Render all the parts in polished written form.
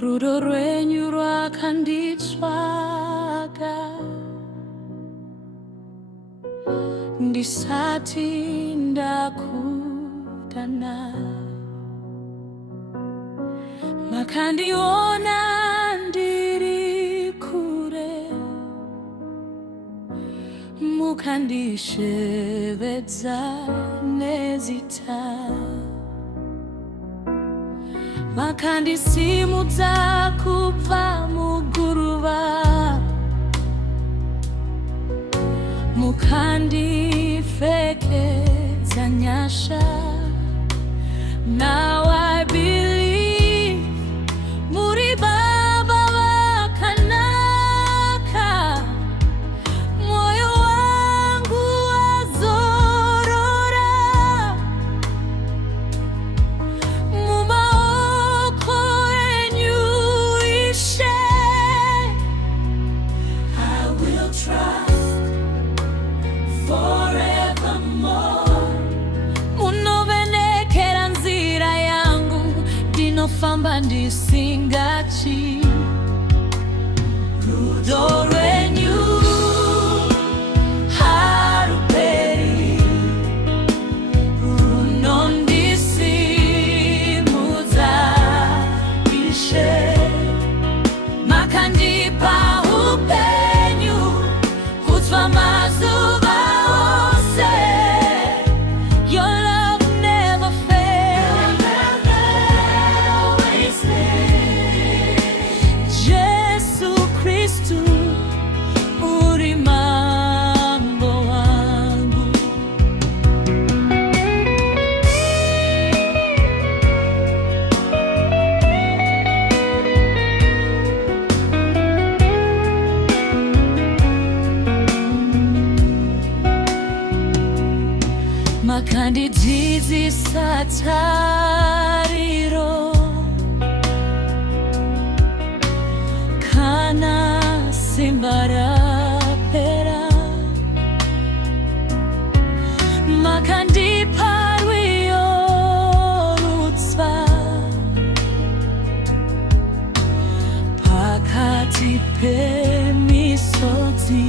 Rudo Rwenyu rwakanditsvaga ndisati ndakudana, makandiona ndiri kure, mukandishevedza nezita, makandisimudza kubva muguruva, mukandipfekedza nyasha. Now I believe muri baba vakanaka, moyo wangu wazorora mumaoko enyu Ishe. I will trust forevermore. Munovenekera nzira yangu ndinofamba ndisingachi. Rudo Rwenyu haruperi, runondisimudza Ishe, makandipa upenyu kutsva mazuva ose. Your love never fails, always stays. Jesu Kristu uri mambo wangu. Makandidzidzisa tariro kana simba rapera, makandipa rwiyo rutsva pakati pemisodzi,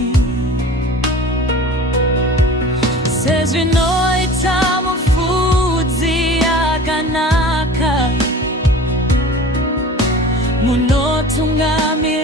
sezvinoita mufudzi akanaka, munotungamira